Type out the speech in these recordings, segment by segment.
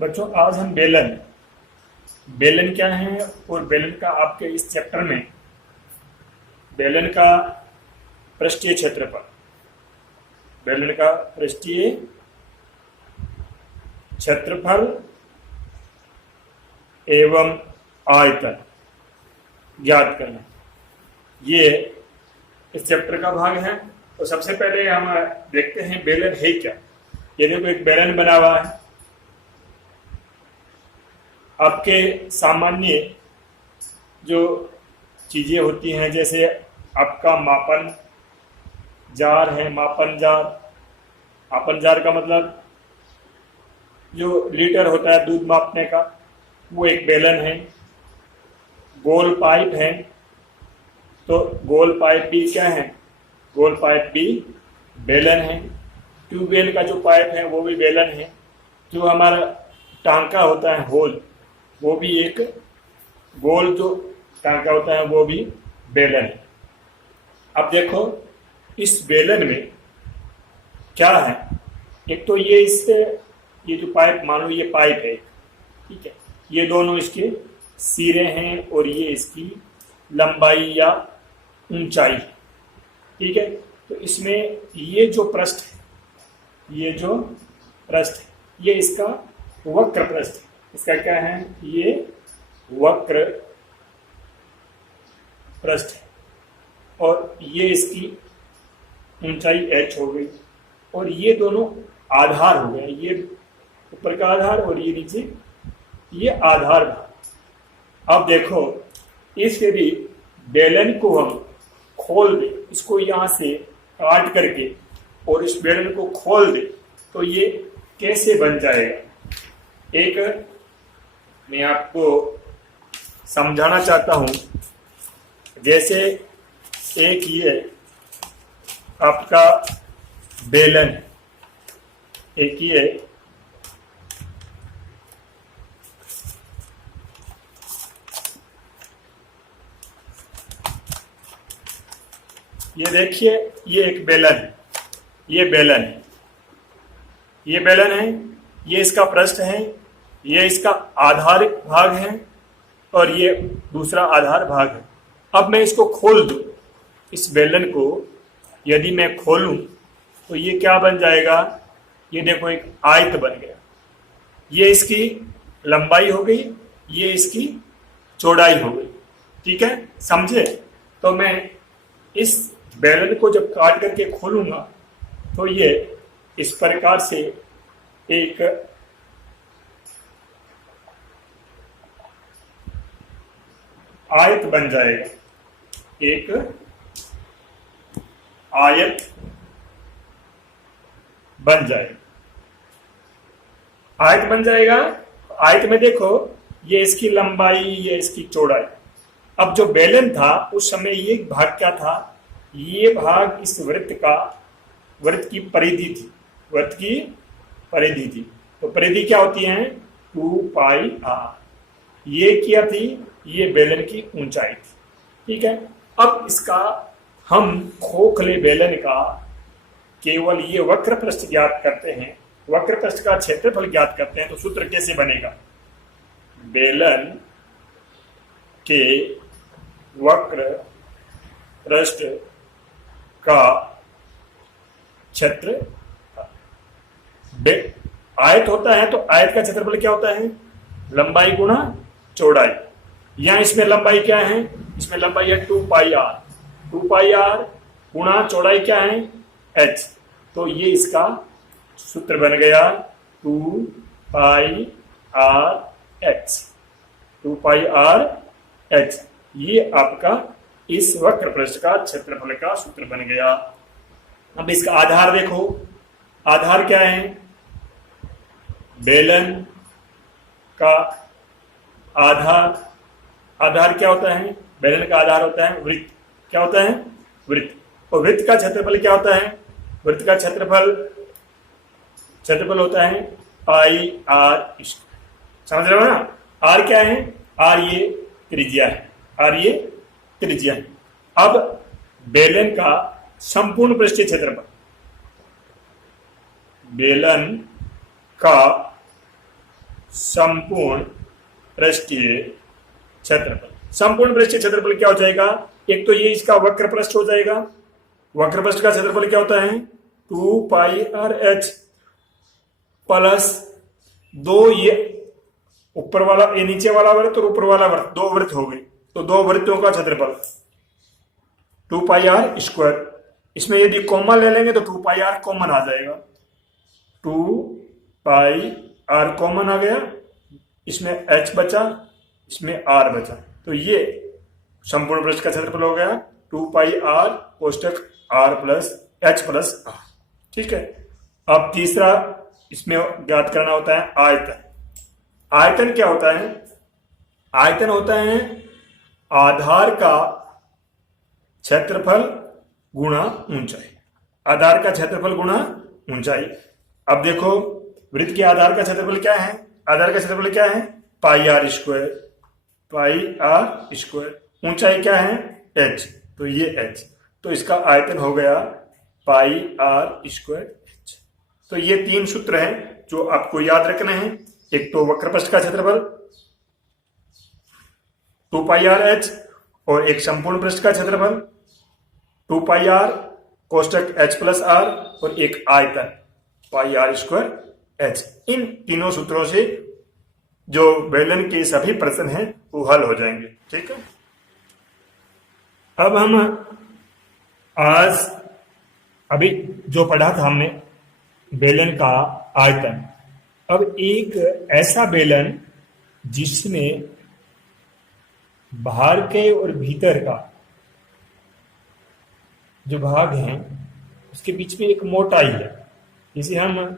बच्चों आज हम बेलन बेलन क्या है और बेलन का आपके इस चैप्टर में बेलन का पृष्ठीय क्षेत्रफल, बेलन का पृष्ठीय क्षेत्रफल एवं आयतन ज्ञात करना, ये इस चैप्टर का भाग है। तो सबसे पहले हम देखते हैं बेलन है क्या। ये देखो एक बेलन बना हुआ है। आपके सामान्य जो चीजें होती हैं जैसे आपका मापन जार है, मापन जार का मतलब जो लीटर होता है दूध मापने का, वो एक बेलन है। गोल पाइप है, तो गोल पाइप भी क्या है, गोल पाइप भी बेलन है। ट्यूबवेल का जो पाइप है वो भी बेलन है। जो हमारा टांका होता है होल, वो भी एक गोल जो टांका होता है वो भी बेलन है। अब देखो इस बेलन में क्या है, एक तो ये जो पाइप, मान लो ये पाइप है, ठीक है, ये दोनों इसके सिरे हैं और ये इसकी लंबाई या ऊंचाई है, ठीक है। तो इसमें ये जो पृष्ठ है, ये जो पृष्ठ है, ये इसका वक्र पृष्ठ है। इसका क्या है, ये वक्र पृष्ठ है और ये इसकी ऊंचाई h हो गई और ये दोनों आधार हो गए, ये ऊपर का आधार और ये नीचे ये आधार भाग। अब देखो इस यदि बेलन को हम खोल दें, इसको यहां से काट करके और इस बेलन को खोल दें तो ये कैसे बन जाएगा। एक मैं आपको समझाना चाहता हूं। जैसे एक ये आपका बेलन है, एक ये देखिए, ये एक बेलन है, ये बेलन है, ये बेलन है, ये इसका पृष्ठ है, ये इसका आधार भाग है और ये दूसरा आधार भाग है। अब मैं इसको खोल दूं, इस बेलन को यदि मैं खोलूं तो ये क्या बन जाएगा, ये देखो एक आयत बन गया। ये इसकी लंबाई हो गई, ये इसकी चौड़ाई हो गई, ठीक है, समझे। तो मैं इस बेलन को जब काट करके खोलूंगा तो ये इस प्रकार से एक आयत बन जाएगा, एक आयत बन जाएगा, आयत बन जाएगा। आयत में देखो ये इसकी लंबाई, ये इसकी चौड़ाई। अब जो बेलन था उस समय ये भाग क्या था, ये भाग इस वृत्त की परिधि थी, वृत्त की परिधि थी। तो परिधि क्या होती है, 2πr। ये क्या थी, ये बेलन की ऊंचाई थी, ठीक है। अब इसका हम खोखले बेलन का केवल ये वक्र पृष्ठ ज्ञात करते हैं, वक्र पृष्ठ का क्षेत्रफल ज्ञात करते हैं। तो सूत्र कैसे बनेगा, बेलन के वक्र पृष्ठ का क्षेत्र, आयत होता है तो आयत का क्षेत्रफल क्या होता है, लंबाई गुणा चौड़ाई। यहां इसमें लंबाई क्या है, इसमें लंबाई है 2πr, 2πr गुणा चौड़ाई क्या है, h। तो ये इसका सूत्र बन गया 2πrh, 2πrh। ये आपका इस वक्र पृष्ठ का क्षेत्रफल का सूत्र बन गया। अब इसका आधार देखो, आधार क्या है, बेलन का आधार, आधार क्या होता है, बेलन का आधार होता है वृत्त। क्या होता है, वृत्त। और वृत्त का क्षेत्रफल क्या होता है, वृत्त का क्षेत्रफल होता है πr। समझ रहे हो ना, r क्या है, r ये त्रिज्या है, r ये त्रिज्या है। अब बेलन का संपूर्ण पृष्ठीय क्षेत्रफल, बेलन का संपूर्ण पृष्ठीय क्षेत्रफल। संपूर्ण पृष्ठीय क्षेत्रफल क्या हो जाएगा? एक तो ये इसका वक्र पृष्ठ हो जाएगा। वक्र पृष्ठ का क्षेत्रफल क्या होता है? 2πr(h) प्लस 2 ये ऊपर वाला, ये नीचे वाला वृत्त और ऊपर वाला वृत्त, 2 वृत्त हो गए, तो 2 वृत्तों का क्षेत्रफल 2πr²। इसमें यदि कॉमन ले लेंगे तो 2πr कॉमन आ जाएगा, 2πr कॉमन आ गया, इसमें h बचा, इसमें r बचा, तो ये संपूर्ण पृष्ठ का क्षेत्रफल हो गया 2πr कोष्टक r plus h plus r। ठीक है। अब तीसरा इसमें ज्ञात करना होता है आयतन। आयतन क्या होता है? आयतन होता है आधार का क्षेत्रफल गुणा ऊंचाई। आधार का क्षेत्रफल गुणा ऊंचाई। अब देखो वृत्त के आधार का क्षेत्रफल क्या है? आधार का क्षेत्रफल क्या है? πr²। ऊंचाई क्या है? h, तो ये h, तो इसका आयतन हो गया πr²h। तो ये 3 सूत्र हैं जो आपको याद रखने हैं। एक तो वक्र पृष्ठ का क्षेत्रफल 2πrh और एक संपूर्ण पृष्ठ का क्षेत्रफल 2πr कोष्टक h प्लस r और एक आयतन πr²h। इन तीनों सूत्रों से जो बेलन के सभी प्रश्न हैं वो हल हो जाएंगे। ठीक है। अब हम आज अभी जो पढ़ा था हमने बेलन का आयतन, अब एक ऐसा बेलन जिसमें बाहर के और भीतर का जो भाग है उसके बीच में एक मोटाई है, जिसे हम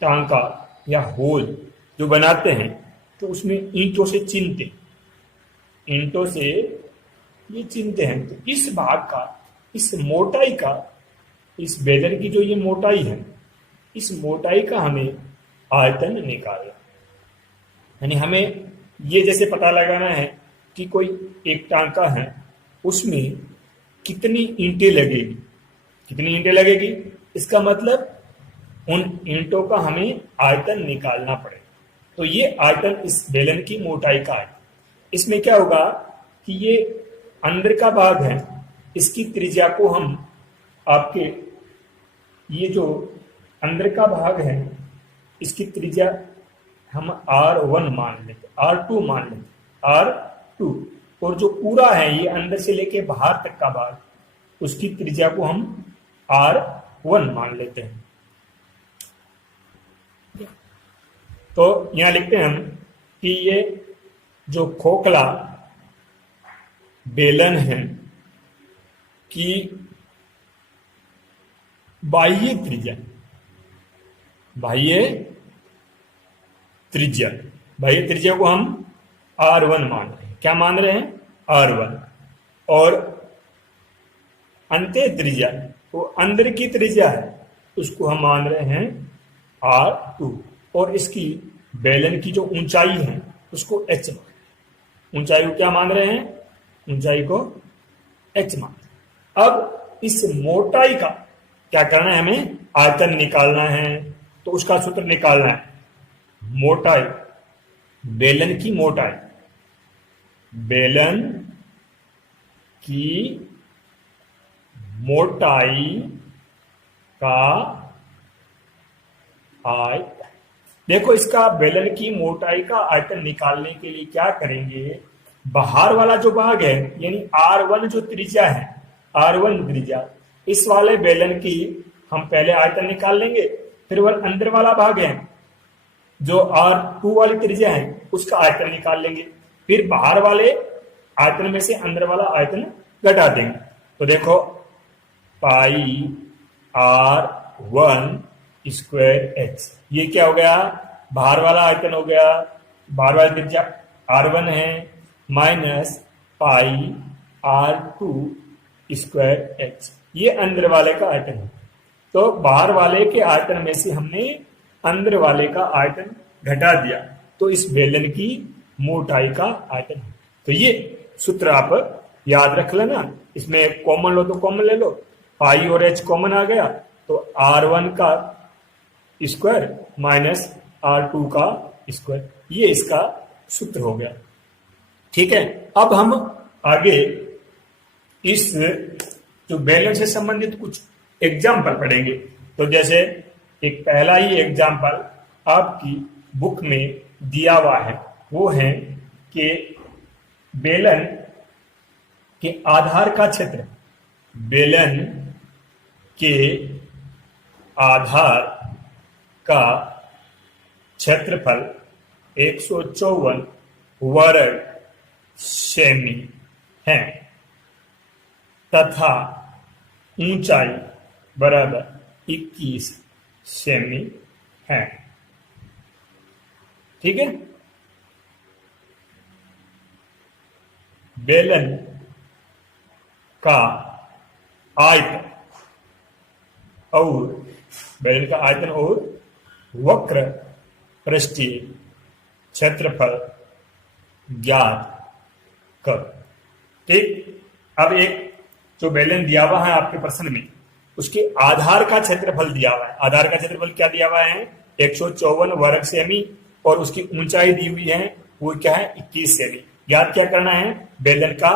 टांका या होल जो बनाते हैं तो उसमें ईंटों से चिनते, ईंटों से ये चिनते हैं। तो इस भाग का, इस मोटाई का, इस बेलन की जो ये मोटाई है, इस मोटाई का हमें आयतन निकालना। यानी हमें ये जैसे पता लगाना है कि कोई एक टांका है, उसमें कितनी ईंटें लगेगी, कितनी ईंटें लगेगी, इसका मतलब उन ईंटों का हमें आयतन निकालना पड़ेगा। तो ये आयतन इस बेलन की मोटाई का है। इसमें क्या होगा कि ये अंदर का भाग है, इसकी त्रिज्या को हम आपके ये जो अंदर का भाग है इसकी त्रिज्या हम r1 मान लेते, r2 मान लेते, r2, और जो पूरा है ये अंदर से लेके बाहर तक का भाग, उसकी त्रिज्या को हम r1 मान लेते हैं। तो यहां लिखते हैं हम कि ये जो खोखला बेलन है कि बाह्य त्रिज्या, बाह्य त्रिज्या को हम r1 मान रहे हैं। क्या मान रहे हैं? r1। और अंत्य त्रिज्या, वो अंदर की त्रिज्या है, उसको हम मान रहे हैं r2। और इसकी बेलन की जो ऊंचाई है उसको h मान, ऊंचाई को क्या मान रहे हैं? ऊंचाई को h मान। अब इस मोटाई का क्या करना है? हमें आयतन निकालना है। तो उसका सूत्र निकालना है, मोटाई, बेलन की मोटाई, बेलन की मोटाई का आयतन। देखो इसका बेलन की मोटाई का आयतन निकालने के लिए क्या करेंगे? बाहर वाला जो भाग है यानी r1 जो त्रिज्या है, r1 त्रिज्या, इस वाले बेलन की हम पहले आयतन निकाल लेंगे। फिर वह अंदर वाला भाग है जो r2 वाली त्रिज्या है उसका आयतन निकाल लेंगे। फिर बाहर वाले आयतन में से अंदर वाला आयतन घटा देंगे। तो देखो πr1²h, ये क्या हो गया? बाहर वाला आयतन हो गया, बाहर वाली त्रिज्या r1 है, माइनस πr2²h, ये अंदर वाले का आयतन है। तो बाहर वाले के आयतन में से हमने अंदर वाले का आयतन घटा दिया, तो इस बेलन की मोटाई का आयतन है। तो ये सूत्र आप याद रख लेना। इसमें कॉमन लो तो कॉमन ले लो, पाई और h कॉमन आ गया, तो r1 का स्क्वायर माइनस R2 का स्क्वायर, ये इसका सूत्र हो गया। ठीक है, अब हम आगे इस जो बैलेंस से संबंधित कुछ एग्जाम्पल पढ़ेंगे। तो जैसे एक पहला ही एग्जाम्पल आपकी बुक में दिया हुआ है, वो है कि बेलन के आधार का क्षेत्र, बेलन के आधार का क्षेत्रफल 154 वर्ग सेमी है तथा ऊंचाई बराबर 21 सेमी है। ठीक है, बेलन का आयतन और बेलन का आयतन और वक्र पृष्ठीय क्षेत्रफल ज्ञात करो। ठीक, अब एक जो बेलन दिया हुआ है आपके प्रश्न में, उसके आधार का क्षेत्रफल दिया हुआ है। आधार का क्षेत्रफल क्या दिया हुआ है? 154 वर्ग सेमी, और उसकी ऊंचाई दी हुई है, वो क्या है? 21 सेमी। ज्ञात क्या करना है? बेलन का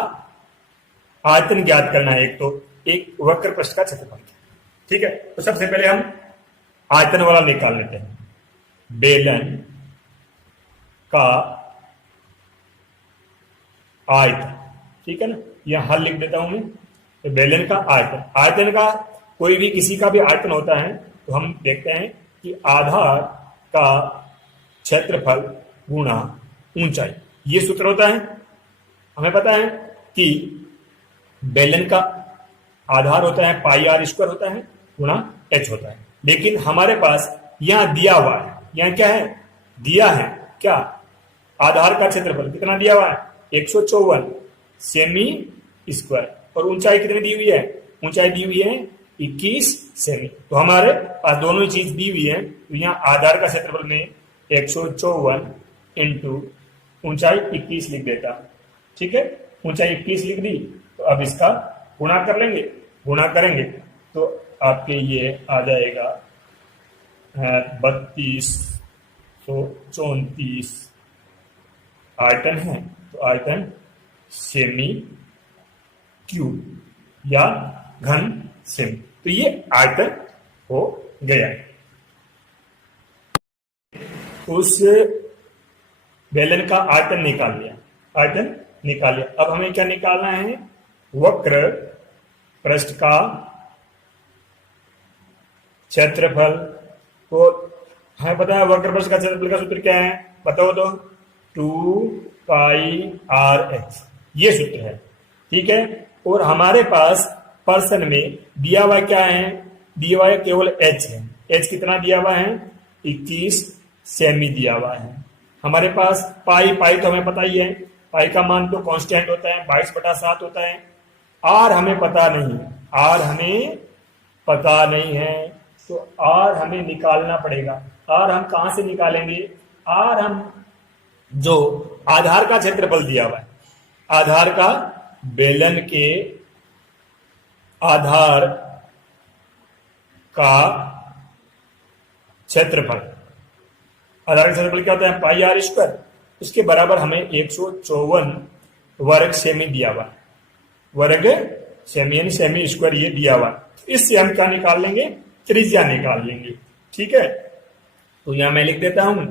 आयतन ज्ञात करना है, एक वक्र पृष्ठ का क्षेत्रफल। ठीक है, तो सबसे पहले हम आयतन वाला निकाल लेते हैं। बेलन का आयतन, ठीक है ना, यहां हल लिख देता हूं मैं। तो बेलन का आयतन, आयतन का कोई भी किसी का भी आयतन होता है तो हम देखते हैं कि आधार का क्षेत्रफल गुणा ऊंचाई, ये सूत्र होता है। हमें पता है कि बेलन का आधार होता है पाई आर स्क्वायर होता है गुणा एच होता है, लेकिन हमारे पास यहां दिया हुआ है, यहां क्या है? दिया है क्या? आधार का क्षेत्रफल कितना दिया हुआ है? 154 सेमी स्क्वायर, और ऊंचाई कितनी दी हुई है? ऊंचाई दी हुई है 21 सेमी। तो हमारे पास दोनों ही चीज दी हुई है, तो यहाँ आधार का क्षेत्रफल में 154 इंटू ऊंचाई 21 लिख देता। ठीक है, ऊंचाई 21 लिख दी, तो अब इसका गुणा कर लेंगे। गुणा करेंगे तो आपके ये आ जाएगा 3234 आयतन है, तो आयतन सेमी क्यूब या घन सेमी, तो ये आयतन हो गया। उस बेलन का आयतन निकाल लिया, आयतन निकाल लिया। अब हमें क्या निकालना है? वक्र पृष्ठ का क्षेत्रफल को हमें पता है। वक्र पृष्ठ का क्षेत्रफल का सूत्र क्या है? बताओ तो। 2πr(h), ये सूत्र है। ठीक है, और हमारे पास प्रश्न में दिया हुआ क्या है? दिया हुआ केवल h है। h कितना दिया हुआ है? 21 सेमी दिया हुआ है। हमारे पास पाई तो हमें पता ही है, पाई का मान तो कांस्टेंट होता है, 22/7 होता है। आर हमें पता नहीं, आर हमें पता नहीं है, तो आर हमें निकालना पड़ेगा। आर हम कहां से निकालेंगे? आर हम जो आधार का क्षेत्रफल दिया हुआ है, आधार का, बेलन के आधार का क्षेत्रफल, आधार का क्षेत्रफल क्या होता है? पाई आर स्क्वायर, उसके बराबर हमें 154 वर्ग सेमी दिया हुआ, वर्ग सेमी यानी सेमी स्क्वायर ये दिया हुआ। इससे हम क्या निकाल लेंगे? त्रिज्या निकाल लेंगे। ठीक है, तो यहां मैं लिख देता हूं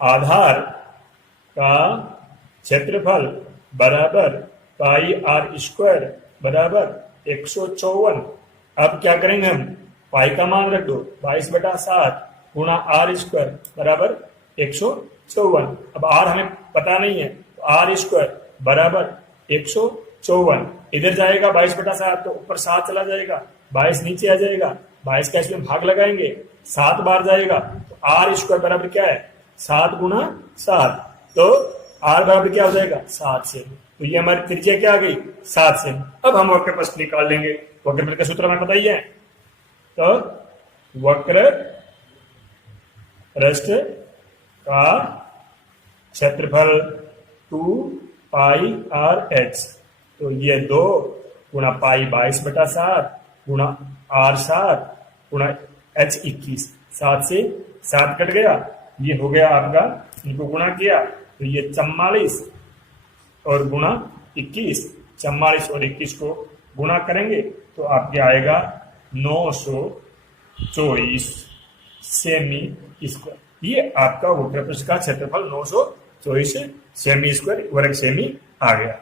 आधार का क्षेत्रफल बराबर पाई आर स्क्वायर बराबर 154। अब क्या करेंगे हम? पाई का मान रख दो, 22/7 गुणा आर स्क्वायर बराबर 154। अब आर हमें पता नहीं है, तो आर स्क्वायर बराबर 154 इधर जाएगा 22/7, तो ऊपर 7 चला जाएगा, 22 नीचे आ जाएगा, 22 का इसमें भाग लगाएंगे, 7 बार जाएगा, तो आर स्क्वायर बराबर क्या है? 7 गुणा 7, तो आर बराबर क्या हो जाएगा? 7 सेमी। तो ये हमारी त्रिज्या क्या आ गई? 7 सेमी। अब हम वक्र पृष्ठ निकाल लेंगे। वक्र पृष्ठ का सूत्र हमें पता ही है, तो वक्र पृष्ठ का क्षेत्रफल 2πr(h), तो ये 2 गुणा पाई 22/7 गुणा r 7 गुणा h 21, 7 से 7 कट गया, ये हो गया आपका, इनको गुणा किया तो ये 44 और गुणा 21, 44 और 21 को गुणा करेंगे तो आपके आएगा 924 सेमी स्क्वायर। ये आपका उत्तर प्रदेश का क्षेत्रफल 924 सेमी स्क्वायर वर्ग सेमी आ गया।